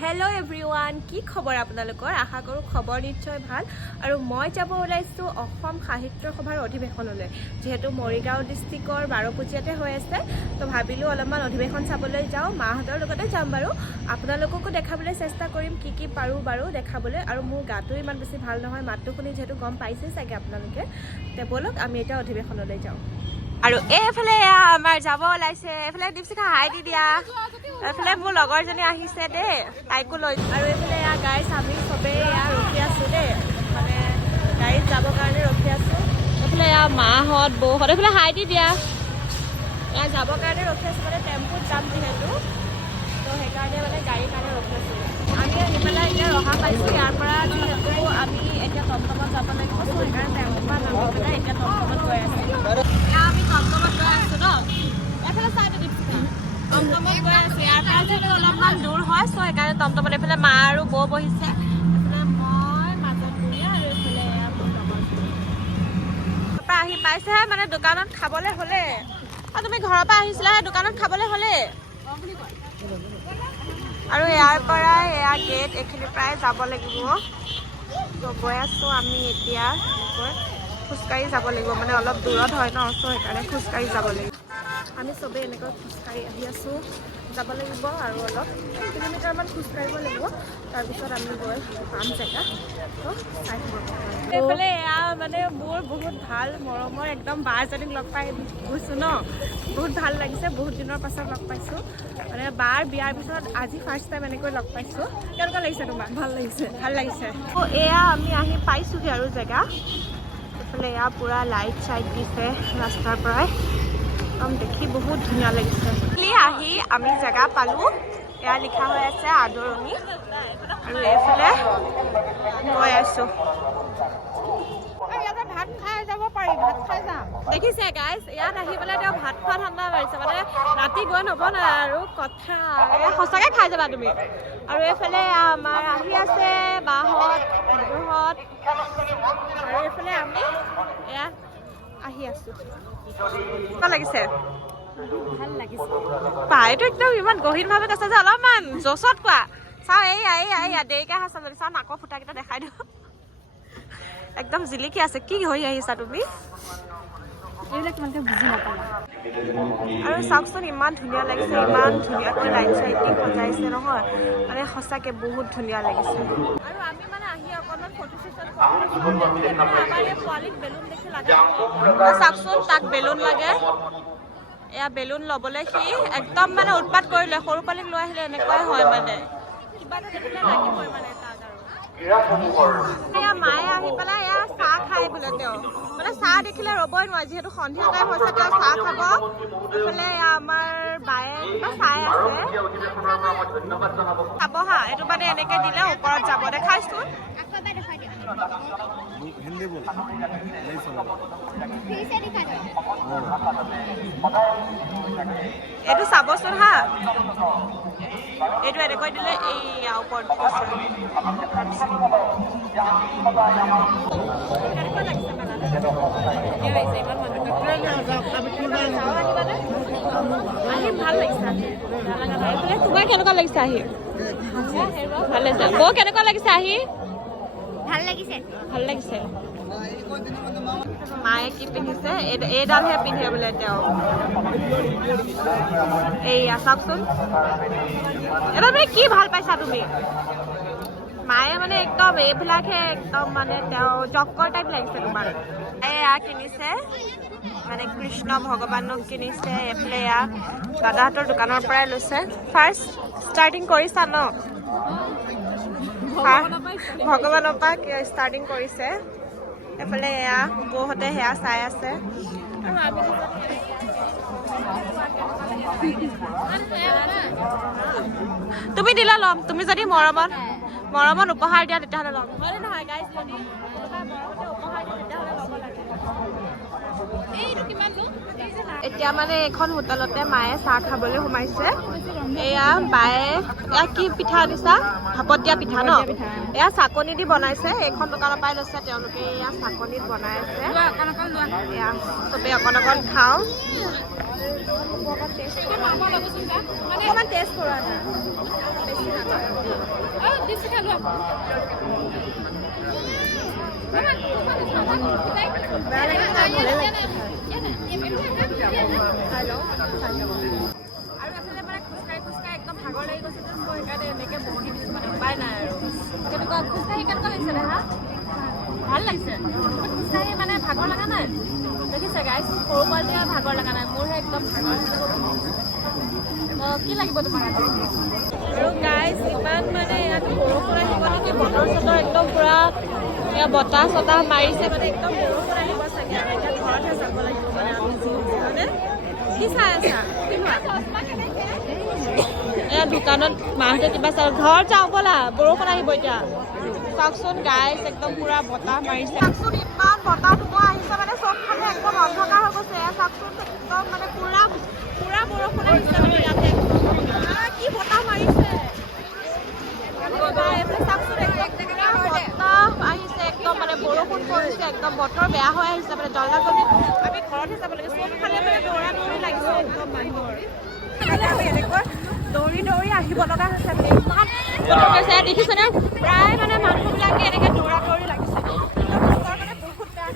Hello' everyone, কি খবৰ আপোনালোকৰ? আশা কৰোঁ খবৰ নিশ্চয় ভাল। আৰু মই যাব ওলাইছোঁ অসম সাহিত্য সভাৰ অধিৱেশনলৈ। যিহেতু মৰিগাঁও ডিষ্ট্ৰিক্টৰ বাৰপুজীয়াতে হৈ আছে, তো ভাবিলোঁ অলপমান অধিৱেশন চাবলৈ যাওঁ। মাহঁতৰ লগতে যাম বাৰু। আপোনালোককো দেখাবলৈ চেষ্টা কৰিম কি পাৰোঁ বাৰু দেখাবলৈ। আৰু মোৰ গাটো ইমান বেছি ভাল নহয়, মাতটো শুনি যিহেতু গম পাইছেই চাগে আপোনালোকে। তে ব'লক আমি এতিয়া অধিৱেশনলৈ যাওঁ। আৰু এইফালে আমাৰ যাব ওলাইছে, এইফালে দীপশিখা হাই দি দিয়া। এইফালে মোৰ লগৰজনী আহিছে দেই, তাইকো লৈ। আৰু এইফালে গাড়ীত আমি চবেই ৰখি আছোঁ দেই, মানে গাড়ীত যাবৰ কাৰণে ৰখি আছোঁ। এইফালে মাহঁত বৌহঁত এইফালে হাই দি দিয়া। যাবৰ কাৰণে ৰখি আছোঁ, মানে টেম্পুত যাম যিহেতু, তো সেইকাৰণে মানে গাড়ীৰ কাৰণে ৰখি আছোঁ। আমি আহি পেলাই এতিয়া ৰহা পাইছোঁ। ইয়াৰ পৰা যিহেতু আমি এতিয়া টমটমত যাব লাগিব, তো সেইকাৰণে টেম্পুৰ পৰা নামি পেলাই এতিয়া টমটমত গৈ আছোঁ। আমি টমটমত গৈ আছোঁ ন, এইফালে চাইডে দীপশিখা টমটমত গৈ আছোঁ। ইয়াৰ পৰা যিহেতু অলপমান দূৰ হয়, চ' সেইকাৰণে টমটমত এইফালে মা আৰু বৌ বহিছে, এইফালে মই মাজত বহি আৰু এইফালে মোৰ লগৰজনী। ঘৰৰ পৰা আহি পাইছেহে, মানে দোকানত খাবলৈ হ'লে। আৰু তুমি ঘৰৰ পৰা আহিছিলাহে, দোকানত খাবলৈ হ'লে। আৰু ইয়াৰ পৰাই এয়া গেট, এইখিনিৰ পৰাই যাব লাগিব। গৈ আছোঁ আমি এতিয়া। খোজকাঢ়ি যাব লাগিব, মানে অলপ দূৰত হয় ন, চ' সেইকাৰণে খোজকাঢ়ি যাব লাগিব। আমি চবেই এনেকৈ খোজকাঢ়ি আহি আছোঁ, যাব লাগিব আৰু অলপ 1 কিলোমিটাৰমান খোজকাঢ়িব লাগিব। তাৰপিছত আমি গৈ পাম জেগা, তো চাই থাকোঁ। এইফালে এয়া মানে মোৰ বহুত ভাল মৰমৰ একদম বা এজনীক লগ পাই গৈছোঁ ন, বহুত ভাল লাগিছে। বহুত দিনৰ পাছত লগ পাইছোঁ, মানে বাৰ বিয়াৰ পিছত আজি ফাৰ্ষ্ট টাইম এনেকৈ লগ পাইছোঁ। কেনেকুৱা লাগিছে তোমাক? ভাল লাগিছে, ভাল লাগিছে। ত' এয়া আমি আহি পাইছোঁহি আৰু জেগা। এইফালে এয়া পূৰা লাইট চাইট দিছে ৰাস্তাৰ পৰাই, একদম দেখি বহুত ধুনীয়া লাগিছে। আহি আমি জেগা পালোঁ, এয়া লিখা হৈ আছে আদৰণি। আৰু এইফালে গৈ আছোঁ। ইয়াতে ভাত খাই যাব পাৰি, ভাত খাই যাম। দেখিছে গাইজ, ইয়াত আহি পেলাই তেওঁ ভাত খোৱা ঠাণ্ডা মাৰিছে, মানে ৰাতি গৈ নবনাই আৰু কথা। সঁচাকৈ খাই যাবা তুমি। আৰু এইফালে আমাৰ আহি আছে বাহঁত, বৌহঁত, আৰু এইফালে আমি এয়া আহি আছোঁ। কেনেকুৱা লাগিছে? ভাল লাগিছে। পাইটো একদম ইমান গহীনভাৱে কৈছে যে অলপমান জছত কোৱা। চাওঁ এইয়া দেৰিকৈ আহা যদি চাওঁ, নাকৰ ফুটাকেইটা দেখাই দিওঁ। একদম জিলিকি আছে। কি হৈ আহিছা তুমি? এইবিলাক তোমালোকে বুজি নাপালা। আৰু চাওকচোন ইমান ধুনীয়া লাগিছে, ইমান ধুনীয়াকৈ লাইট চাইট দি সজাইছে নহয়, মানে সঁচাকৈ বহুত ধুনীয়া লাগিছে। আৰু আমি মানে আহি অকণমান ফটো চেশ্যন আমাৰ এই পোৱালীক বেলুন দেখি লাগে। চাওকচোন, তাক বেলুন লাগে। এয়া বেলুন ল'বলৈ সি একদম মানে উৎপাত কৰিলে। সৰু পোৱালীক লৈ আহিলে এনেকুৱাই হয়, মানে কিবা এটা দেখিলে লাগিবই মানে তাক। আৰু এয়া মায়ে আহি পেলাই এয়া চাহ খাই বোলে। তেওঁ মানে চাহ দেখিলে ৰ'বই নোৱাৰে, যিহেতু সন্ধিয়া টাইম হৈছে, তেওঁ চাহ খাব। এইফালে আমাৰ বায়ে কিবা চাই আছে, খাব হা। এইটো মানে এনেকৈ দিলে ওপৰত যাব, দেখাইছোঁ। এইটো চাবচোন হা, এইটো এনেকৈ দিলে এইয়া ওপৰত গৈছে। কেনেকুৱা লাগিছে আহি? ভাল লাগিছে। তোমাৰ কেনেকুৱা লাগিছে আহি? ভাল লাগিছে। বৌ কেনেকুৱা লাগিছে আহি? ভাল লাগিছে, ভাল লাগিছে। মায়ে কি পিন্ধিছে? এইডালহে পিন্ধে বোলে তেওঁ। এইয়া চাওকচোন, এটা তুমি কি ভাল পাইছা তুমি? মায়ে মানে একদম এইবিলাকহে একদম মানে তেওঁ জক্কৰ টাইপ লাগিছে তোমাৰ। এয়া কিনিছে, মানে কৃষ্ণ ভগৱানক কিনিছে। এইফালে এয়া দাদাহঁতৰ দোকানৰ পৰাই লৈছে। ফাৰ্ষ্ট ষ্টাৰ্টিং কৰিছা ন? ভগৱানৰ পৰা ষ্টাৰ্টিং কৰিছে। এইফালে এয়া বৌহঁতে সেয়া চাই আছে। আৰু আমি তুমি দিলে ল'ম, তুমি যদি মৰমত উপহাৰ দিয়া তেতিয়াহ'লে ল'ম। হয়নে নহয় গাইজ? যদি কোনোবাই মৰমতে উপহাৰ দিয়ে তেতিয়াহ'লে ল'ব লাগে। এতিয়া মানে এইখন হোটেলতে মায়ে চাহ খাবলৈ সোমাইছে। এয়া বায়ে এয়া কি পিঠা দিছা? ভাপত দিয়া পিঠা ন? এয়া চাকনি দি বনাইছে। এইখন দোকানৰ পৰাই লৈছে তেওঁলোকে। এয়া চাকনিত বনাই আছে। এয়া চবেই অকণ অকণ খাওঁ। অকণমান টেষ্ট কৰোঁ। বেয়া লাগিছে নাই ভালে লাগিছে খাই লওঁ আৰু এফালে মানে খোজকাঢ়ি খোজকাঢ়ি একদম ভাগৰ লাগি গৈছে যে মই সেইকাৰণে এনেকৈ বহি দিছোঁ মানে উপায় নাই আৰু কেনেকুৱা খোজকাঢ়ি কেনেকুৱা লাগিছে দেহা ভাল লাগিছে খোজকাঢ়ি মানে ভাগৰ লগা নাই দেখিছে গাইছ সৰু পোৱালিৰ ভাগৰ লগা নাই মোৰহে একদম ভাগৰ কি লাগিব তোমাক আৰু গাইছ ইমান মানে ইয়াত বৰষুণ আহিব নেকি বতৰ চতৰ একদম পূৰা এয়া বতাহ চতাহ মাৰিছে মানে একদম বৰষুণ আহিব চাগে আৰু এতিয়া ঘৰতহে যাব লাগিব মানে আমি হয়নে কি চাই আছা এয়া দোকানত মাহঁতে কিবা চাই ঘৰত যাওঁ ব'লা বৰষুণ আহিব এতিয়া চাওকচোন গাইছ একদম পূৰা বতাহ মাৰিছে চাওকচোন ইমান বতাহ ধুমুহা আহিছে মানে চবফালে একদম অন্ধকাৰ হৈ গৈছে চাওকচোন একদম মানে পূৰা পূৰা বৰষুণ আহিছে মানে ইয়াতে কি বতাহ মাৰিছে চাওকচোন বতাহ আহিছে একদম মানে বৰষুণ পৰিছে একদম বতৰ বেয়া হৈ আহিছে মানে জল্দা জল্দি আমি ঘৰতহে যাব লাগে চবফালে মানে দৌৰা দৌৰি লাগিছে একদম মানুহৰ আমি এনেকৈ দৌৰি দৌৰি আহিব লগা হৈছে মানে ইমান বতৰ হৈছে দেখিছেনে প্ৰায় মানে মানুহবিলাকে এনেকৈ দৌৰা দৌৰি লাগিছে মানে বহুত বেয়া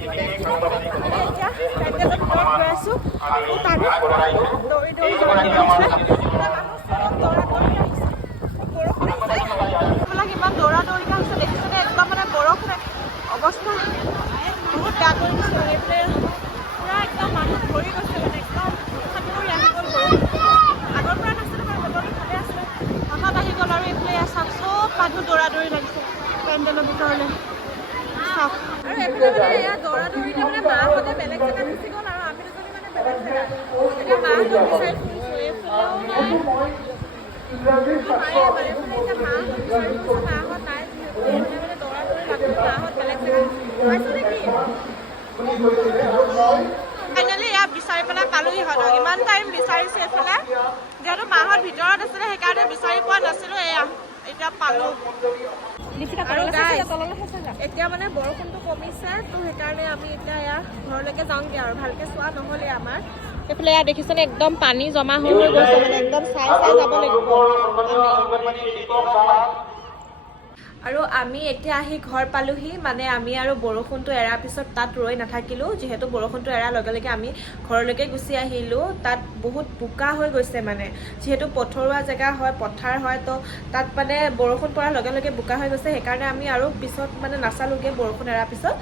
এতিয়া পেণ্ডেলৰ ভিতৰত গৈ আছোঁ তাত দৌৰি দৌৰি যাব লাগিছে ইমান দৌৰা দৌৰিকে হৈছে দেখিছেনে একদম মানে বৰষুণে অৱস্থা বহুত বেয়া কৰি দিছে এইফালে পূৰা একদম মানুহ ভৰি গৈছে মানে একদম সাঁতুৰি আহি গ'ল বৰষুণ আগৰ পৰা নাছিলে মানে বতৰটো ভালে আছিলে হঠাৎ আহি গ'ল আৰু এইফালে চাওক চব মানুহ দৌৰা দৌৰি লাগিছে পেণ্ডেলৰ ভিতৰলৈ চাওক আৰু এইফালে মানে এয়া দৌৰা দৌৰিতে মানে মাহঁতে বেলেগ জেগাত গুচি গ'ল আৰু আমি দুজনী মানে বেলেগ জেগাত এতিয়া মাহঁতক বিচাৰি ফুৰিছোঁ এইফালেও নাই ফাইনেলি ইয়াত বিচাৰি পেলাই পালোহি হয় ইমান টাইম বিচাৰিছোঁ এইফালে যিহেতু মাহঁত ভিতৰত আছিলে সেইকাৰণে বিচাৰি পোৱা নাছিলোঁ এয়া এতিয়া পালোঁ আৰু এতিয়া মানে বৰষুণটো কমিছে তো সেইকাৰণে আমি এতিয়া এয়া ঘৰলৈকে যাওঁগৈ আৰু ভালকৈ চোৱা নহ'লে আমাৰ এইফালে ইয়াত দেখিছেনে একদম পানী জমা হৈ গৈছে মানে একদম চাই চাই যাব লাগিব আৰু আমি এতিয়া আহি ঘৰ পালোহি মানে আমি আৰু বৰষুণটো এৰাৰ পিছত তাত ৰৈ নাথাকিলোঁ যিহেতু বৰষুণটো এৰাৰ লগে লগে আমি ঘৰলৈকে গুচি আহিলোঁ তাত বহুত বোকা হৈ গৈছে মানে যিহেতু পথৰুৱা জেগা হয় পথাৰ হয় তো তাত মানে বৰষুণ পৰাৰ লগে লগে বোকা হৈ গৈছে সেইকাৰণে আমি আৰু পিছত মানে নাচালোঁগৈ বৰষুণ এৰাৰ পিছত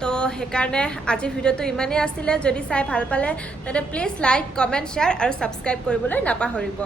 তো সেইকাৰণে আজিৰ ভিডিঅ'টো ইমানেই আছিলে যদি চাই ভাল পালে তেন্তে প্লিজ লাইক কমেণ্ট শ্বেয়াৰ আৰু ছাবস্ক্ৰাইব কৰিবলৈ নাপাহৰিব